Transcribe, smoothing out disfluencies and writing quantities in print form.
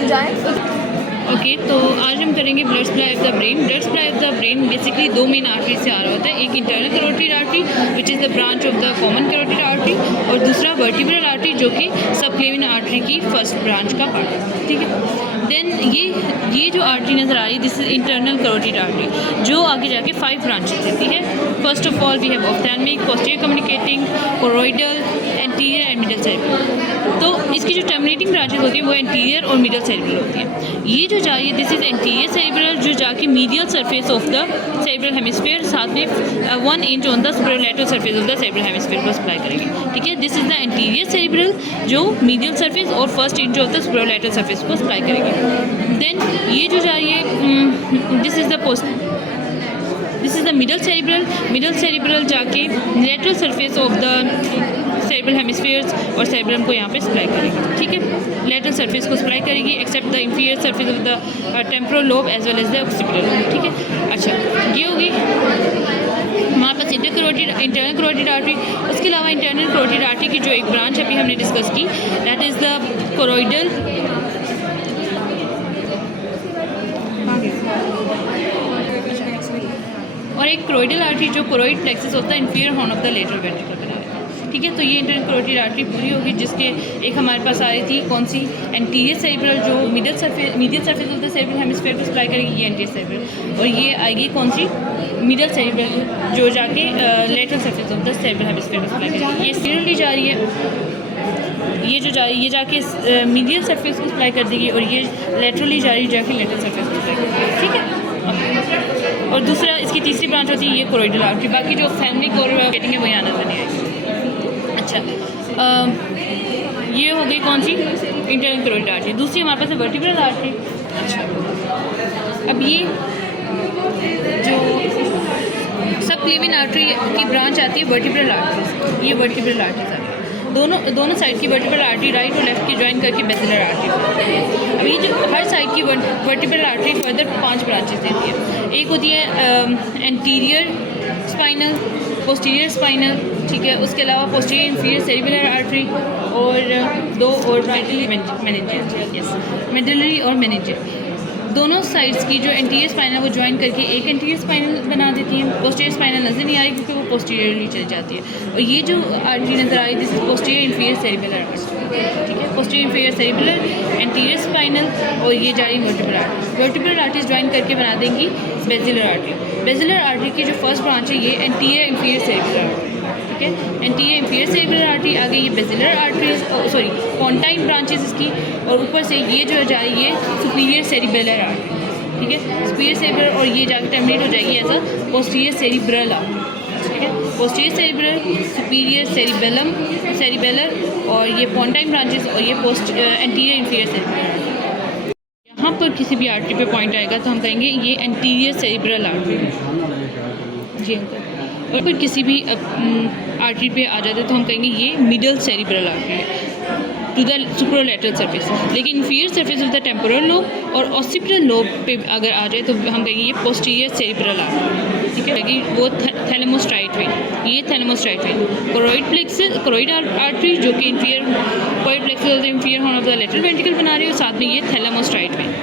Okay, तो आज हम करेंगे blood supply of the brain. Blood supply of the brain basically दो मेन आर्टरी से आ रहा होता है, एक internal carotid artery which is the branch of the common carotid artery, और दूसरा वर्टिब्रल आर्टरी जो कि सबक्लेवियन आर्टरी की फर्स्ट ब्रांच का पार्ट है। ठीक है, देन ये जो आर्टरी नज़र आ रही है this is internal carotid artery जो आगे जाके 5 ब्रांचेस देती है। First of all we have ophthalmic, posterior communicating, choroidal, anterior and middle cerebral. तो इसकी जो टर्मिनेटिंग ब्रांचेस होती है वो एंटीरियर और मिडल सेरेब्रल होती है। ये जो जा रही है दिस इज एंटीरियर सेरेब्रल जो जाके medial surface of the cerebral hemisphere साथ में 1 inch on the superolateral surface of the cerebral hemisphere को सप्लाई करेगी। ठीक है, this is the anterior cerebral जो मीडियल सरफेस और first inch of the superolateral surface को सप्लाई करेगी। देन ये जो जा रही है this is the middle cerebral. Middle cerebral जाके lateral surface of the cerebral hemispheres और सेरेब्रम को यहाँ पे सप्लाई करेगी। ठीक है, लेटरल सरफेस को सप्लाई करेगी except the inferior surface of the temporal lobe as well as the occipital lobe. ठीक है, अच्छा ये होगी हमारे पास इंटरनल कैरोटिड आर्टरी। उसके अलावा इंटरनल कैरोटिड आर्टरी की जो एक ब्रांच अभी हमने डिस्कस की दैट इज़ द कोरोइडल और एक कोरोइडल आर्टरी जो कोरोइड प्लेक्सस होता है inferior horn of the lateral ventricle बना रहता है। ठीक है, तो ये इंटरनल कैरोटिड आर्टरी पूरी होगी जिसके एक हमारे पास आ रही थी कौन सी एंटीरियर सेरेब्रल जो medial surface of the cerebral hemisphere को सप्लाई करेगी, ये एंटीरियर सेरेब्रल, और ये आएगी कौन सी मिडल सेरेब्रल जो जाके lateral surface of the cerebral hemisphere को सप्लाई करेगी। ये सीरियली जा रही है, ये जो जा रही है ये जाके मीडियल सरफेस को सप्लाई कर देगी और ये लेटरली जा रही है जाके लेटरल सरफेस को सप्लाई कर देगी। ठीक है, और दूसरा इसकी तीसरी ब्रांच होती है ये कोरोइडल आर्टरी। बाकी जो फैमिली और गेटिंग है वो यहाँ नजर नहीं आएगी। अच्छा, ये हो गई कौन सी इंटरनल कैरोटिड आर्टरी। दूसरी हमारे पास है वर्टिब्रल आर्टरी। अच्छा, अब ये जो सबक्लेवियन आर्टरी की ब्रांच आती है वर्टिब्रल आर्टरी, ये वर्टिब्रल आर्टरी आती है। दोनों साइड की वर्टिब्रल आर्टरी राइट और लेफ्ट की ज्वाइन करके बेसिलर आर्टरी। अब ये जो हर साइड की वर्टिब्रल आर्टरी फर्दर 5 ब्रांचेस देती है। एक होती है एंटीरियर स्पाइनल, पोस्टीरियर स्पाइनल, ठीक है, उसके अलावा पोस्टीरियर इंफीरियर सेरिबुलर आर्टरी और 2 और मेडुलरी और मेनिंजियल। दोनों साइड्स की जो एंटीरियर स्पाइनल वो ज्वाइन करके एक एंटीरियर स्पाइनल बना देती हैं। पोस्टीरियर स्पाइनल नज़र नहीं आ रही क्योंकि वो पोस्टीरियरली चली जाती है। और ये जो आर्टरी नज़र आ रही है this is posterior inferior cerebellar artery. ठीक है, posterior inferior cerebellar, anterior spinal और ये जा रही vertebral artery. Vertebral arteries join करके बना देंगी बेसिलर आर्टरी। बेसिलर आर्टरी की जो फर्स्ट ब्रांच है ये एंटीरियर इंफीरियर सेरिबुलर आर्टरी। ठीक है, एंटीरियर इंफीरियर सेरिबुलर आर्टरी, आगे ये बेसिलर आर्टरीज सॉरी पॉन्टाइन ब्रांचेस इसकी, और ऊपर से ये जो जा रही है सुपीरियर सेरिबुलर आर्टरी। ठीक है, सुपीरियर सेरिबुलर और ये जाकर टर्मिनेट हो जाएगी as a posterior cerebral artery. ठीक है, पोस्टीरियर सेरिब्रल, सुपीरियर सेरिबेलर और ये पॉन्टाइन ब्रांचेस और ये एंटीरियर इंफीरियर सेरिबुलर। यहाँ पर किसी भी आर्टरी पे पॉइंट आएगा तो हम कहेंगे ये एंटीरियर सेरिब्रल आर्टरी है जी अंकल। और फिर किसी भी आर्टरी पे आ जाते तो हम कहेंगे ये मिडल सेरिब्रल आर्टरी है टू द सुपरलैटरल सरफेस। लेकिन inferior surface of the temporal lobe और ऑक्सीपिटल लोब पे अगर आ जाए तो हम कहेंगे ये पोस्टीरियर सेरिब्रल आर्टरी। ठीक है, कि वो थैलेमोस्ट्राइट वेन, ये थैलेमोस्ट्राइट वेन। कोरोइड आर्टरी जो कि inferior choroid plexus of the inferior horn of the lateral ventricle बना रही है, और साथ में ये थैलेमोस्ट्राइट वेन।